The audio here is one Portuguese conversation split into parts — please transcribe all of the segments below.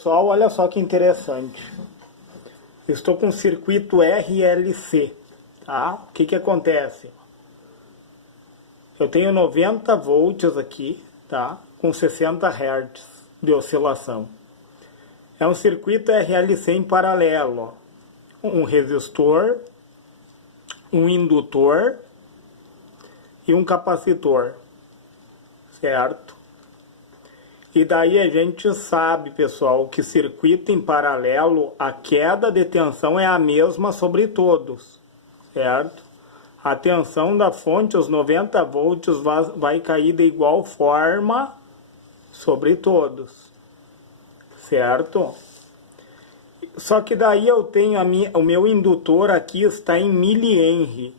Pessoal, olha só que interessante. Estou com um circuito RLC, tá? O que acontece? Eu tenho 90 volts aqui, tá? Com 60 Hz de oscilação. É um circuito RLC em paralelo, ó. Um resistor, um indutor e um capacitor, certo? E daí a gente sabe, pessoal, que circuito em paralelo, a queda de tensão é a mesma sobre todos, certo? A tensão da fonte, os 90 volts, vai cair de igual forma sobre todos, certo? Só que daí eu tenho o meu indutor aqui está em milihenry.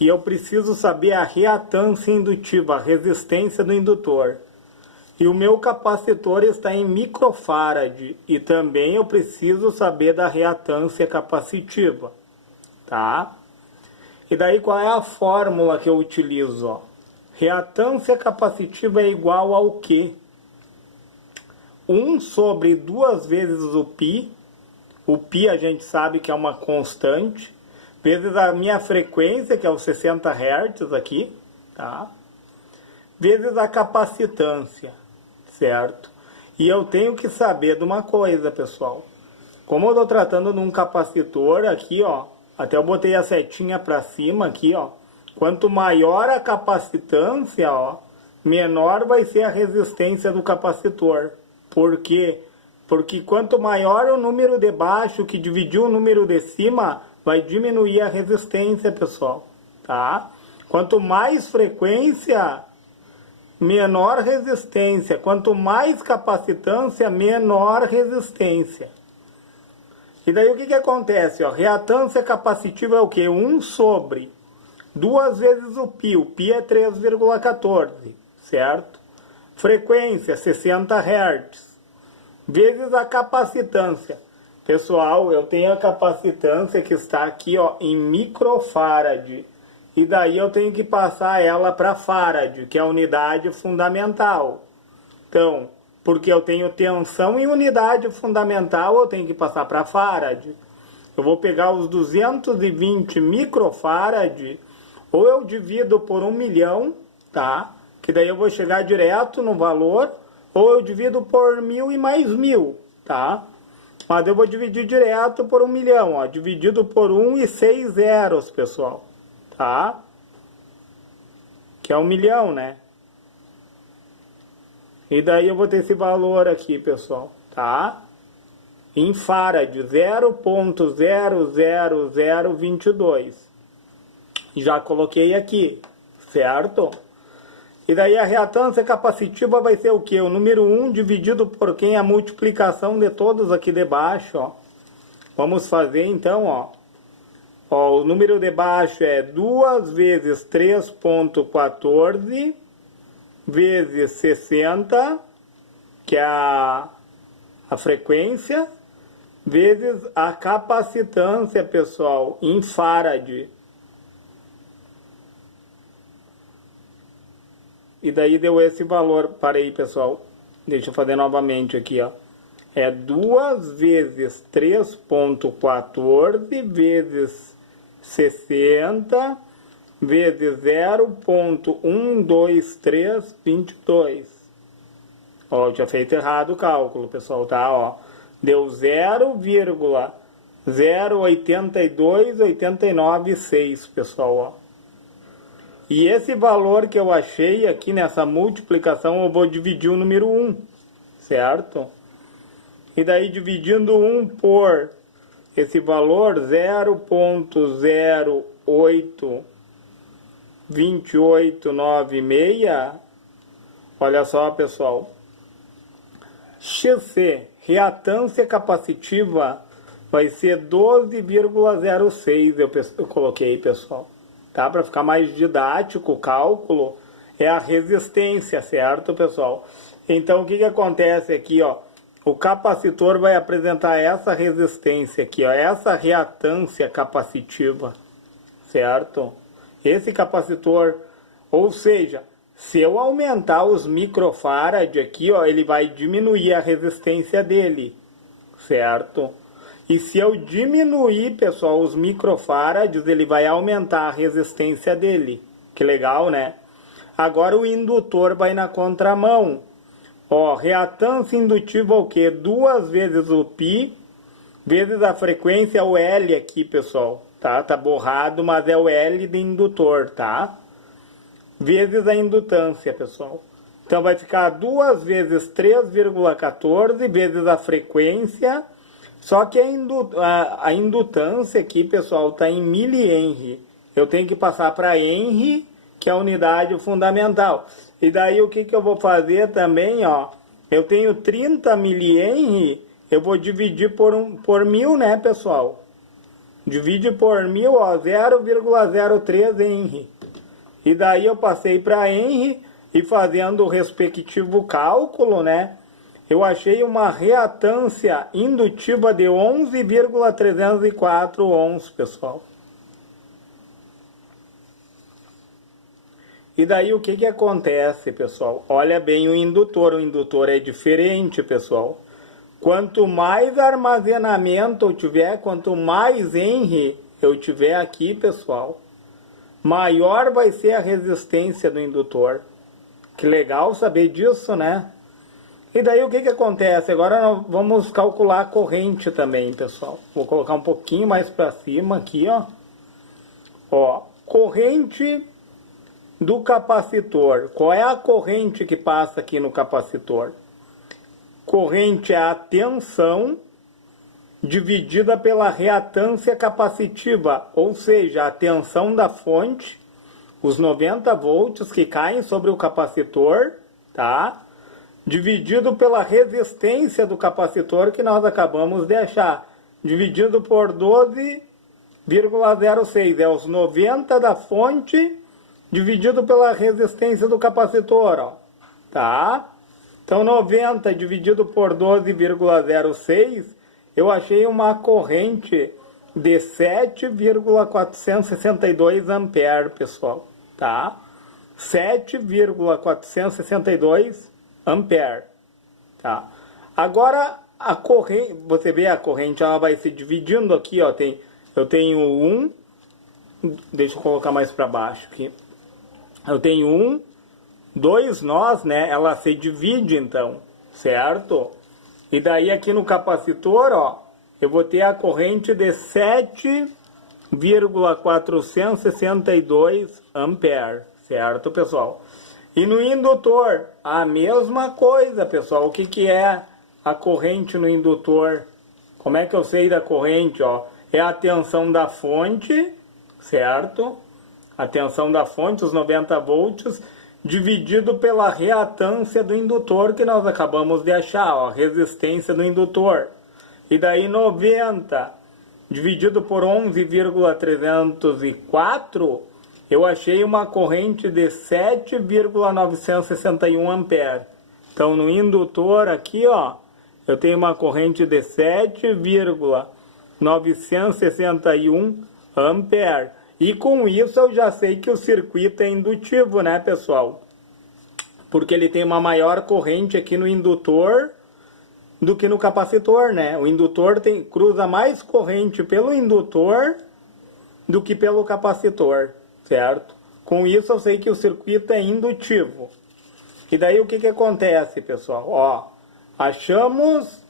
E eu preciso saber a reatância indutiva, a resistência do indutor. E o meu capacitor está em microfarad. E também eu preciso saber da reatância capacitiva. Tá? E daí qual é a fórmula que eu utilizo? Ó? Reatância capacitiva é igual ao quê? 1 sobre 2 vezes o π. O π a gente sabe que é uma constante. Vezes a minha frequência, que é os 60 Hz aqui. Tá? Vezes a capacitância. Certo? E eu tenho que saber de uma coisa, pessoal. Como eu estou tratando de um capacitor aqui, ó. Até eu botei a setinha para cima aqui, ó. Quanto maior a capacitância, ó, menor vai ser a resistência do capacitor. Por quê? Porque quanto maior o número de baixo que dividir o número de cima, vai diminuir a resistência, pessoal. Tá? Quanto mais frequência, menor resistência. Quanto mais capacitância, menor resistência. E daí o que acontece? Ó? Reatância capacitiva é o quê? 1 sobre 2 vezes o π. O π é 3,14, certo? Frequência, 60 Hz. Vezes a capacitância. Pessoal, eu tenho a capacitância que está aqui, ó, em microfarad. E daí eu tenho que passar ela para farad, que é a unidade fundamental. Então, porque eu tenho tensão em unidade fundamental, eu tenho que passar para farad. Eu vou pegar os 220 microfarad, ou eu divido por 1 milhão, tá? Que daí eu vou chegar direto no valor, ou eu divido por 1000 e mais 1000, tá? Mas eu vou dividir direto por 1 milhão, ó, dividido por 1 e 6 zeros, pessoal. Tá? Que é 1 milhão, né? E daí eu vou ter esse valor aqui, pessoal. Tá? Em farad, 0,00022. Já coloquei aqui, certo? E daí a reatância capacitiva vai ser o quê? O número 1 dividido por quem? A multiplicação de todos aqui de baixo, ó. Vamos fazer então, ó. Ó, o número de baixo é 2 vezes 3,14 vezes 60, que é a frequência, vezes a capacitância, pessoal, em farad. E daí deu esse valor. Parei, pessoal. Deixa eu fazer novamente aqui, ó. É 2 vezes 3,14 vezes 60 vezes 0,12322. Ó, eu tinha feito errado o cálculo, pessoal, tá? Ó, deu 0,082896, pessoal, ó. E esse valor que eu achei aqui nessa multiplicação, eu vou dividir o número 1, certo? E daí dividindo 1 por esse valor 0,082896, olha só, pessoal, XC, reatância capacitiva, vai ser 12,06, eu coloquei, pessoal, tá? Para ficar mais didático o cálculo, é a resistência, certo, pessoal? Então, o que acontece aqui, ó? O capacitor vai apresentar essa resistência aqui, ó, essa reatância capacitiva, certo? Esse capacitor, ou seja, Se eu aumentar os microfarad aqui, ó, ele vai diminuir a resistência dele, certo? E se eu diminuir, pessoal, os microfarads, ele vai aumentar a resistência dele. Que legal, né? Agora o indutor vai na contramão. Ó, reatância indutiva o quê? 2 vezes o π, vezes a frequência, o L aqui, pessoal. Tá? Tá borrado, mas é o L de indutor, tá? Vezes a indutância, pessoal. Então vai ficar 2 vezes 3,14 vezes a frequência. Só que a indutância aqui, pessoal, está em milihenry. Eu tenho que passar para henry, que é a unidade fundamental. E daí o que eu vou fazer também, ó? Eu tenho 30 milihenry, eu vou dividir por 1000, né, pessoal? Divide por 1000, ó, 0,03 henry. E daí eu passei para henry e fazendo o respectivo cálculo, né? Eu achei uma reatância indutiva de 11,304 ohms, pessoal. E daí o que acontece, pessoal? Olha bem o indutor é diferente, pessoal. Quanto mais armazenamento eu tiver, quanto mais henry eu tiver aqui, pessoal, maior vai ser a resistência do indutor. Que legal saber disso, né? E daí o que acontece? Agora nós vamos calcular a corrente também, pessoal. Vou colocar um pouquinho mais para cima aqui, ó. Ó, corrente do capacitor. Qual é a corrente que passa aqui no capacitor? Corrente é a tensão dividida pela reatância capacitiva, ou seja, a tensão da fonte, os 90 volts que caem sobre o capacitor, tá? Dividido pela resistência do capacitor que nós acabamos de achar, dividido por 12,06, é os 90 da fonte dividido pela resistência do capacitor, ó, tá? Então 90 dividido por 12,06, eu achei uma corrente de 7,462 ampere, pessoal, tá? 7,462 ampere, tá? Agora a corrente, você vê a corrente, ela vai se dividindo aqui, ó, eu tenho deixa eu colocar mais para baixo aqui. Eu tenho 2 nós, né? Ela se divide então, certo? E daí aqui no capacitor, ó, eu vou ter a corrente de 7,462 ampere, certo, pessoal? E no indutor, a mesma coisa, pessoal. O que é a corrente no indutor? Como é que eu sei da corrente, ó? É a tensão da fonte, certo? A tensão da fonte, os 90 volts, dividido pela reatância do indutor que nós acabamos de achar, ó, resistência do indutor. E daí 90 dividido por 11,304, eu achei uma corrente de 7,961 ampere. Então no indutor aqui, ó, eu tenho uma corrente de 7,961 ampere. E com isso eu já sei que o circuito é indutivo, né, pessoal? Porque ele tem uma maior corrente aqui no indutor do que no capacitor, né? O indutor cruza mais corrente pelo indutor do que pelo capacitor, certo? Com isso eu sei que o circuito é indutivo. E daí o que acontece, pessoal? Ó, achamos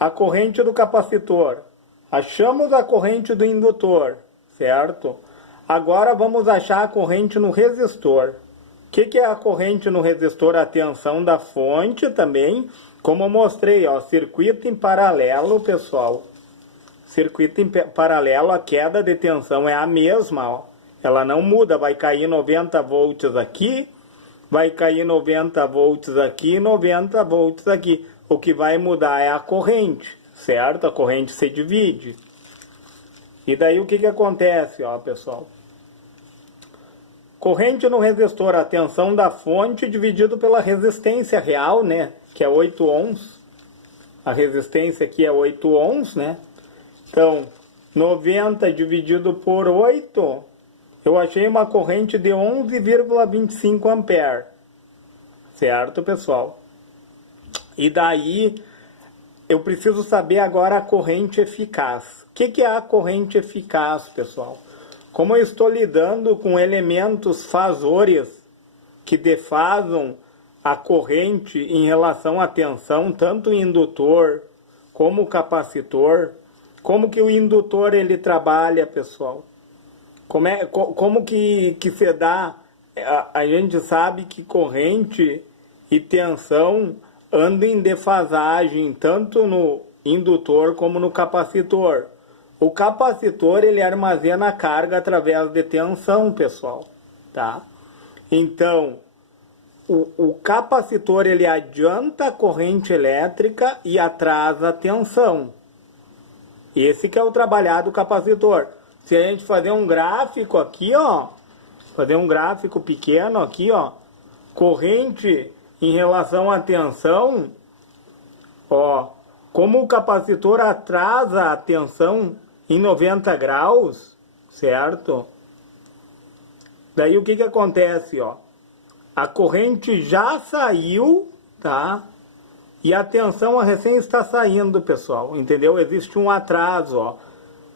a corrente do capacitor, achamos a corrente do indutor, certo? Agora vamos achar a corrente no resistor. O que é a corrente no resistor? A tensão da fonte também, como eu mostrei, ó, circuito em paralelo, pessoal. Circuito em paralelo, a queda de tensão é a mesma, ó. Ela não muda, vai cair 90 volts aqui, vai cair 90 volts aqui, 90 volts aqui. O que vai mudar é a corrente, certo? A corrente se divide. E daí o que acontece, ó, pessoal? Corrente no resistor, a tensão da fonte dividido pela resistência real, né? Que é 8 ohms. A resistência aqui é 8 ohms, né? Então, 90 dividido por 8, eu achei uma corrente de 11,25 ampere, certo, pessoal? E daí eu preciso saber agora a corrente eficaz. O que é a corrente eficaz, pessoal? Como eu estou lidando com elementos fasores que defasam a corrente em relação à tensão, tanto o indutor como o capacitor, como que o indutor ele trabalha, pessoal? Como que se dá? A gente sabe que corrente e tensão andam em defasagem, tanto no indutor como no capacitor. O capacitor ele armazena a carga através de tensão, pessoal, tá? Então, o capacitor ele adianta a corrente elétrica e atrasa a tensão. Esse que é o trabalhado do capacitor. Se a gente fazer um gráfico aqui, ó, fazer um gráfico pequeno aqui, ó, corrente em relação à tensão, ó, como o capacitor atrasa a tensão em 90 graus, certo? Daí o que acontece, ó? A corrente já saiu, tá? E a tensão recém está saindo, pessoal, entendeu? Existe um atraso, ó.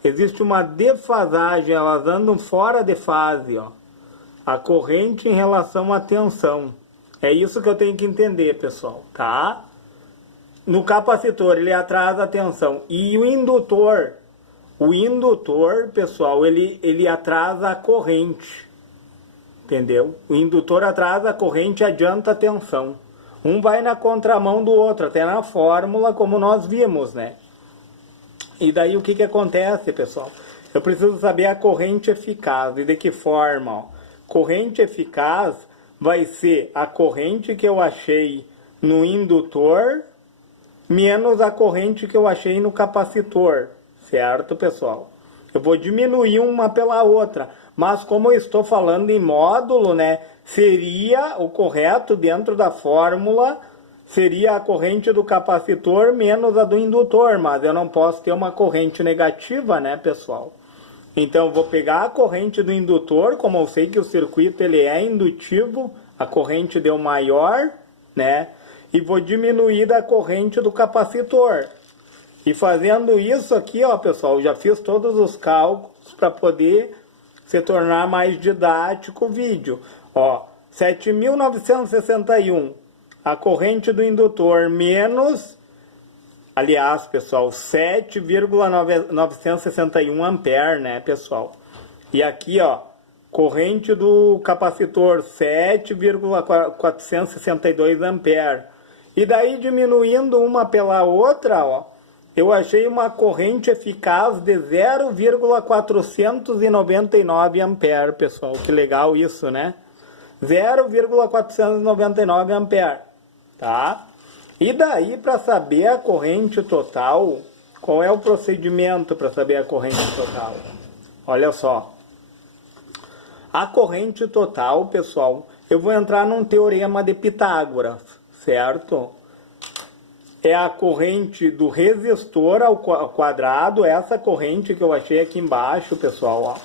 Existe uma defasagem, elas andam fora de fase, ó. A corrente em relação à tensão. É isso que eu tenho que entender, pessoal, tá? No capacitor, ele atrasa a tensão. E o indutor, pessoal, ele atrasa a corrente. Entendeu? O indutor atrasa a corrente e adianta a tensão. Um vai na contramão do outro, até na fórmula, como nós vimos, né? E daí o que acontece, pessoal? Eu preciso saber a corrente eficaz. E de que forma? Ó? Corrente eficaz vai ser a corrente que eu achei no indutor menos a corrente que eu achei no capacitor. Certo, pessoal? Eu vou diminuir uma pela outra. Mas como eu estou falando em módulo, né? Seria o correto dentro da fórmula, seria a corrente do capacitor menos a do indutor. Mas eu não posso ter uma corrente negativa, né, pessoal? Então eu vou pegar a corrente do indutor, como eu sei que o circuito ele é indutivo, a corrente deu maior, né? E vou diminuir da corrente do capacitor. E fazendo isso aqui, ó, pessoal, já fiz todos os cálculos para poder se tornar mais didático o vídeo. Ó, 7.961, a corrente do indutor menos, aliás, pessoal, 7,961 ampere, né, pessoal? E aqui, ó, corrente do capacitor, 7,462 ampere. E daí, diminuindo uma pela outra, ó, eu achei uma corrente eficaz de 0,499 ampere, pessoal. Que legal isso, né? 0,499 ampere, tá? E daí, para saber a corrente total, qual é o procedimento para saber a corrente total? Olha só. A corrente total, pessoal, eu vou entrar num teorema de Pitágoras, certo? É a corrente do resistor ao quadrado, essa corrente que eu achei aqui embaixo, pessoal, ó.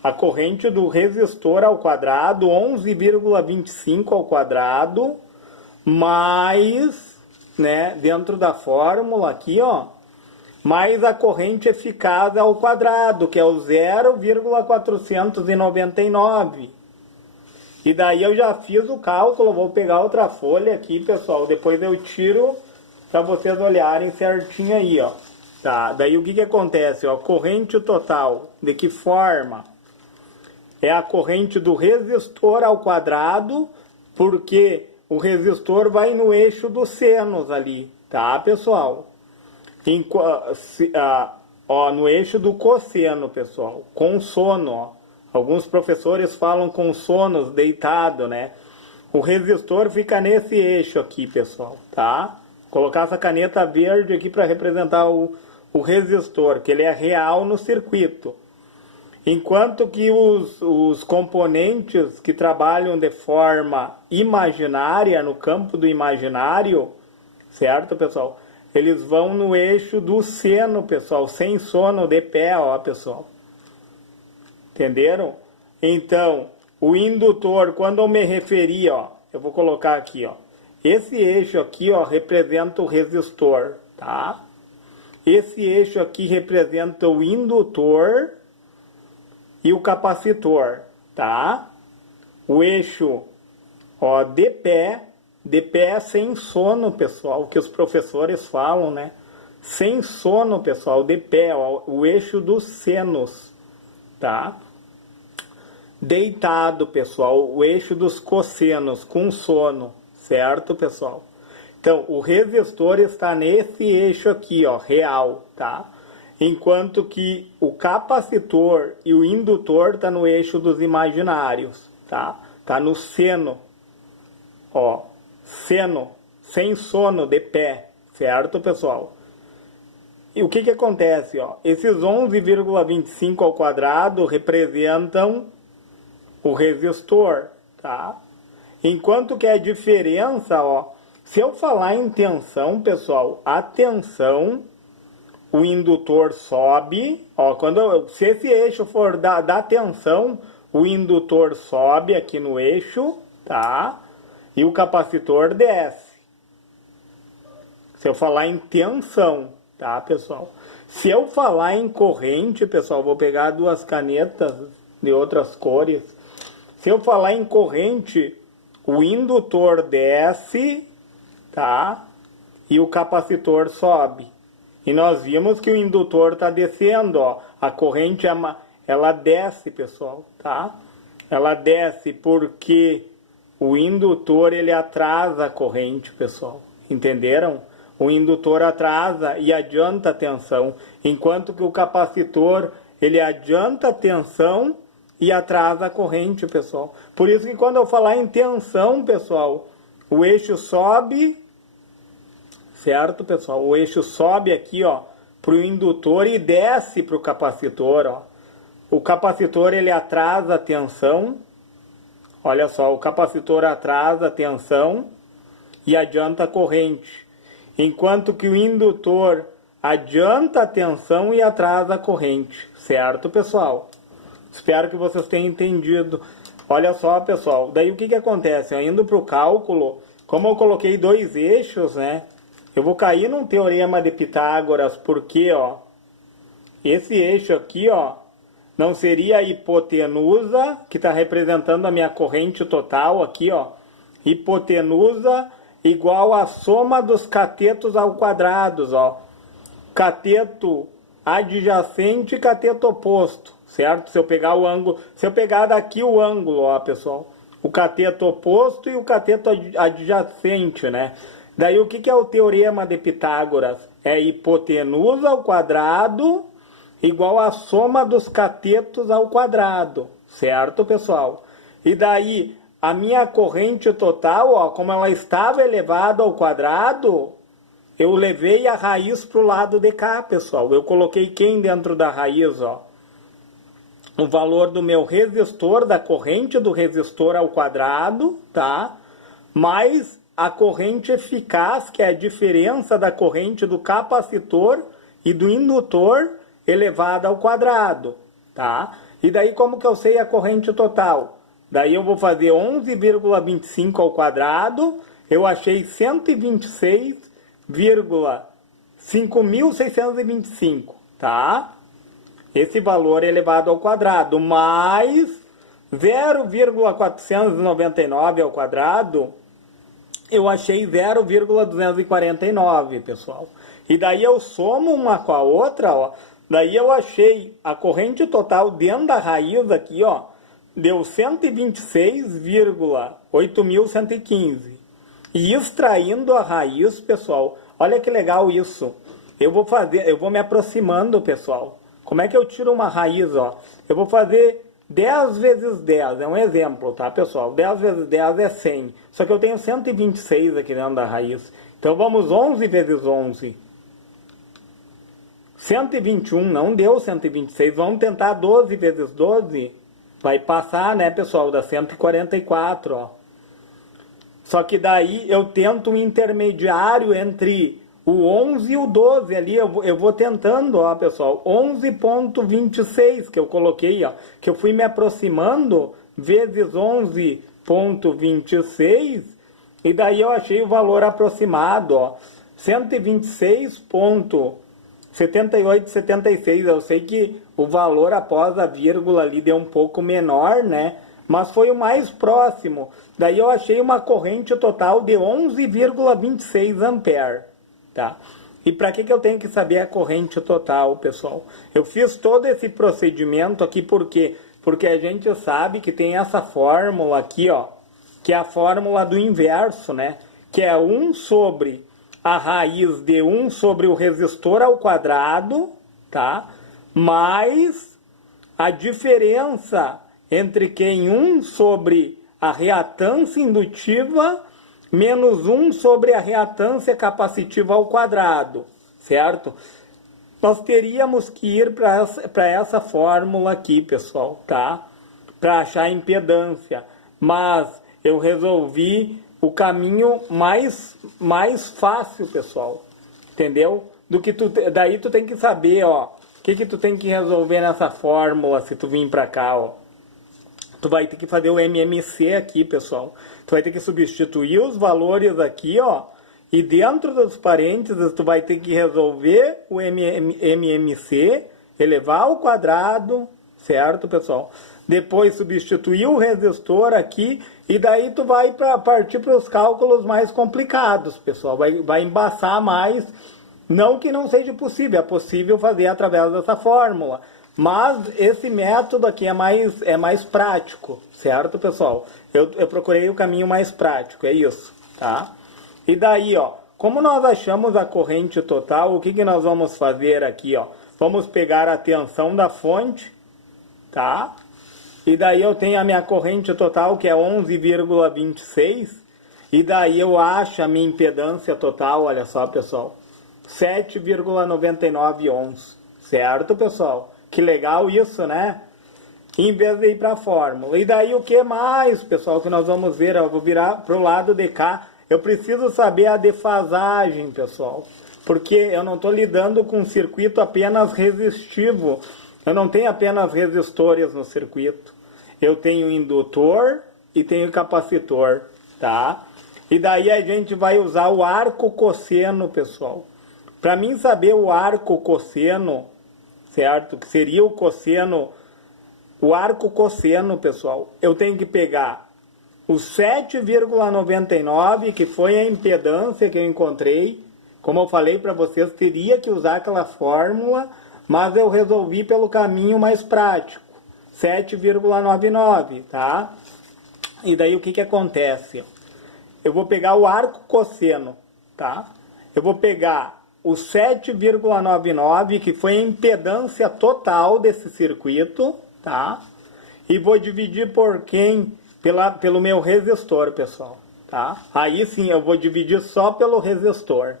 A corrente do resistor ao quadrado, 11,25 ao quadrado, mais, né, dentro da fórmula aqui, ó, mais a corrente eficaz ao quadrado, que é o 0,499. E daí eu já fiz o cálculo, vou pegar outra folha aqui, pessoal, depois eu tiro para vocês olharem certinho aí, ó. Tá, daí o que acontece, ó, corrente total, de que forma? É a corrente do resistor ao quadrado, porque o resistor vai no eixo dos senos ali, tá, pessoal? No eixo do cosseno, pessoal, com sono, ó. Alguns professores falam com sonos, deitado, né? O resistor fica nesse eixo aqui, pessoal, tá? Vou colocar essa caneta verde aqui para representar o resistor, que ele é real no circuito. Enquanto que os componentes que trabalham de forma imaginária, no campo do imaginário, certo, pessoal? Eles vão no eixo do seno, pessoal, sem sono, de pé, ó, pessoal. Entenderam? Então, o indutor, quando eu me referi, ó, eu vou colocar aqui, ó, esse eixo aqui, ó, representa o resistor, tá? Esse eixo aqui representa o indutor e o capacitor, tá? O eixo, ó, de pé é sem sono, pessoal, que os professores falam, né? Sem sono, pessoal, de pé, ó, o eixo dos senos, tá? Deitado, pessoal, o eixo dos cossenos, com sono, certo, pessoal? Então, o resistor está nesse eixo aqui, ó, real, tá? Enquanto que o capacitor e o indutor tá no eixo dos imaginários, tá? Tá no seno, ó, seno, sem sono, de pé, certo, pessoal? E o que acontece, ó? Esses 11,25 ao quadrado representam o resistor, tá? Enquanto que a diferença, ó, se eu falar em tensão, pessoal, a tensão, o indutor sobe, ó, se esse eixo for da tensão, o indutor sobe aqui no eixo, tá? E o capacitor desce. Se eu falar em tensão, tá, pessoal? Se eu falar em corrente, pessoal, vou pegar duas canetas de outras cores. Se eu falar em corrente, o indutor desce, tá? E o capacitor sobe. E nós vimos que o indutor está descendo, ó. A corrente, ela desce, pessoal, tá? Ela desce porque o indutor, ele atrasa a corrente, pessoal. Entenderam? O indutor atrasa e adianta a tensão, enquanto que o capacitor, ele adianta a tensão e atrasa a corrente, pessoal. Por isso que quando eu falar em tensão, pessoal, o eixo sobe, certo, pessoal? O eixo sobe aqui, ó, para o indutor e desce para o capacitor, ó. O capacitor, ele atrasa a tensão. Olha só, o capacitor atrasa a tensão e adianta a corrente. Enquanto que o indutor adianta a tensão e atrasa a corrente. Certo, pessoal? Espero que vocês tenham entendido. Olha só, pessoal. Daí o que acontece? Indo para o cálculo, como eu coloquei dois eixos, né? Eu vou cair num teorema de Pitágoras, porque, ó, esse eixo aqui, ó, não seria a hipotenusa, que está representando a minha corrente total aqui, ó. Hipotenusa igual a soma dos catetos ao quadrado, ó. Cateto adjacente e cateto oposto, certo? Se eu pegar o ângulo, se eu pegar daqui o ângulo, ó, pessoal, o cateto oposto e o cateto adjacente, né? Daí o que é o teorema de Pitágoras? É hipotenusa ao quadrado igual a soma dos catetos ao quadrado, certo, pessoal? E daí a minha corrente total, ó, como ela estava elevada ao quadrado, eu levei a raiz para o lado de cá, pessoal. Eu coloquei quem dentro da raiz, ó? O valor do meu resistor, da corrente do resistor ao quadrado, tá? Mais a corrente eficaz, que é a diferença da corrente do capacitor e do indutor elevada ao quadrado, tá? E daí como que eu sei a corrente total? Daí eu vou fazer 11,25 ao quadrado, eu achei 126,5.625, tá? Esse valor é elevado ao quadrado, mais 0,499 ao quadrado, eu achei 0,249, pessoal. E daí eu somo uma com a outra, ó. Daí eu achei a corrente total dentro da raiz aqui, ó, deu 126,8.115. E extraindo a raiz, pessoal, olha que legal isso. Eu vou me aproximando, pessoal. Como é que eu tiro uma raiz, ó? Eu vou fazer 10 vezes 10, é um exemplo, tá, pessoal? 10 vezes 10 é 100. Só que eu tenho 126 aqui dentro da raiz. Então vamos 11 vezes 11. 121, não deu 126. Vamos tentar 12 vezes 12. Vai passar, né, pessoal? Dá 144, ó. Só que daí eu tento um intermediário entre o 11 e o 12 ali, eu vou tentando, ó, pessoal, 11,26 que eu coloquei, ó, que eu fui me aproximando, vezes 11,26, e daí eu achei o valor aproximado, ó, 126,7876. Eu sei que o valor após a vírgula ali deu um pouco menor, né? Mas foi o mais próximo. Daí eu achei uma corrente total de 11,26 ampere, tá? E para que eu tenho que saber a corrente total, pessoal? Eu fiz todo esse procedimento aqui por quê? Porque a gente sabe que tem essa fórmula aqui, ó, que é a fórmula do inverso, né? Que é 1 sobre a raiz de 1 sobre o resistor ao quadrado, tá? Mais a diferença entre quem 1 sobre a reatância indutiva menos 1 sobre a reatância capacitiva ao quadrado, certo? Nós teríamos que ir para essa fórmula aqui, pessoal, tá? Para achar a impedância. Mas eu resolvi o caminho mais fácil, pessoal. Entendeu? Daí tu tem que saber, ó, o que tu tem que resolver nessa fórmula se tu vir para cá, ó. Tu vai ter que fazer o MMC aqui, pessoal. Tu vai ter que substituir os valores aqui, ó. E dentro dos parênteses, tu vai ter que resolver o MMC, elevar ao quadrado, certo, pessoal? Depois substituir o resistor aqui, e daí tu vai partir para os cálculos mais complicados, pessoal. Vai embaçar mais. Não que não seja possível, é possível fazer através dessa fórmula. Mas esse método aqui é mais prático, certo, pessoal? Eu procurei o caminho mais prático, é isso, tá? E daí, ó, como nós achamos a corrente total, o que nós vamos fazer aqui, ó? Vamos pegar a tensão da fonte, tá? E daí eu tenho a minha corrente total, que é 11,26. E daí eu acho a minha impedância total, olha só, pessoal, 7,99 ohms, certo, pessoal? Que legal isso, né? Em vez de ir para a fórmula. E daí o que mais, pessoal, que nós vamos ver? Eu vou virar para o lado de cá. Eu preciso saber a defasagem, pessoal. Porque eu não estou lidando com um circuito apenas resistivo. Eu não tenho apenas resistores no circuito. Eu tenho indutor e tenho capacitor, tá? E daí a gente vai usar o arco cosseno, pessoal. Para mim saber o arco cosseno, certo? Que seria o cosseno, o arco cosseno, pessoal. Eu tenho que pegar o 7,99, que foi a impedância que eu encontrei. Como eu falei para vocês, teria que usar aquela fórmula, mas eu resolvi pelo caminho mais prático. 7,99, tá? E daí o que acontece? Eu vou pegar o arco cosseno, tá? Eu vou pegar o 7,99, que foi a impedância total desse circuito, tá? E vou dividir por quem? Pelo meu resistor, pessoal, tá? Aí sim, eu vou dividir só pelo resistor,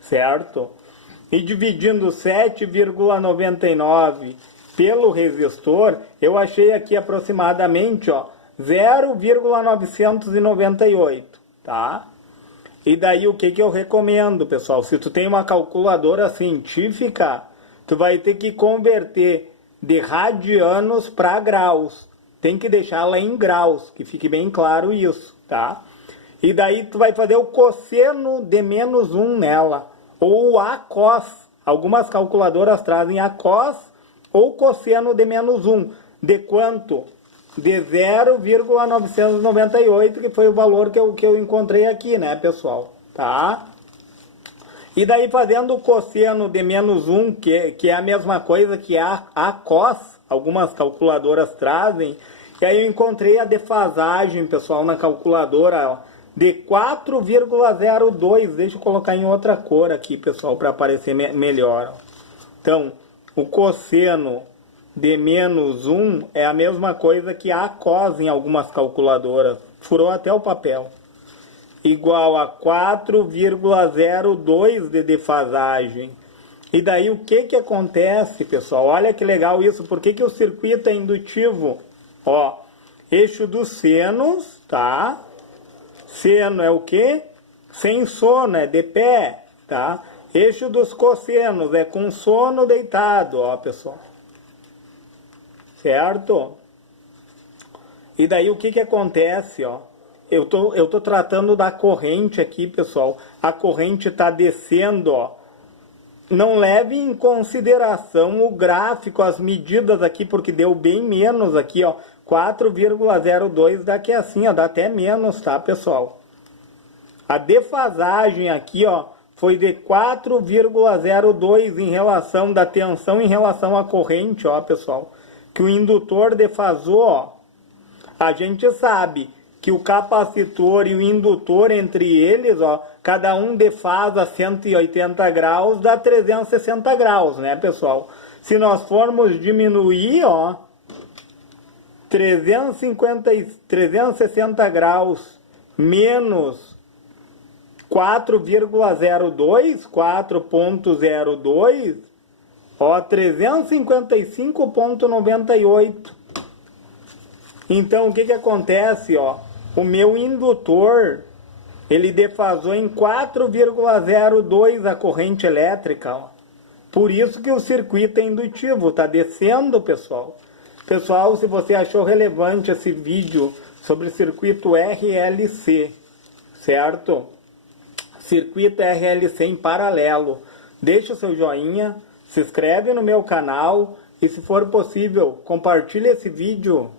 certo? E dividindo 7,99 pelo resistor, eu achei aqui aproximadamente, ó, 0,998, tá? E daí o que eu recomendo, pessoal? Se tu tem uma calculadora científica, tu vai ter que converter de radianos para graus. Tem que deixá-la em graus, que fique bem claro isso, tá? E daí tu vai fazer o cosseno de menos 1 nela, ou a cos. Algumas calculadoras trazem a cos ou cosseno de menos 1. De quanto? De 0,998, que foi o valor que eu encontrei aqui, né, pessoal? Tá? E daí fazendo o cosseno de menos 1, que é a mesma coisa que a cos, algumas calculadoras trazem, e aí eu encontrei a defasagem, pessoal, na calculadora, ó, de 4,02. Deixa eu colocar em outra cor aqui, pessoal, para aparecer melhor. Ó. Então, o cosseno de menos 1 é a mesma coisa que a cos em algumas calculadoras. Furou até o papel. Igual a 4,02 de defasagem. E daí o que acontece, pessoal? Olha que legal isso. Por que o circuito é indutivo? Ó, eixo dos senos, tá? Seno é o quê? Sem sono, é de pé, tá? Eixo dos cossenos é com sono deitado, ó, pessoal. Certo? E daí o que que acontece, ó? Eu tô tratando da corrente aqui, pessoal. A corrente tá descendo, ó. Não leve em consideração o gráfico, as medidas aqui, porque deu bem menos aqui, ó. 4,02 daqui assim, ó, dá até menos, tá, pessoal? A defasagem aqui, ó, foi de 4,02 em relação da tensão em relação à corrente, ó, pessoal. Que o indutor defasou, ó. A gente sabe que o capacitor e o indutor entre eles, ó, cada um defasa 180 graus, dá 360 graus, né, pessoal? Se nós formos diminuir, ó, 360 graus menos 4,02, 4,02, ó, 355,98. Então, o que que acontece, ó? O meu indutor, ele defasou em 4,02 a corrente elétrica, ó. Por isso que o circuito é indutivo, tá descendo, pessoal. Pessoal, se você achou relevante esse vídeo sobre circuito RLC, certo? Circuito RLC em paralelo. Deixa o seu joinha, se inscreve no meu canal e, se for possível, compartilhe esse vídeo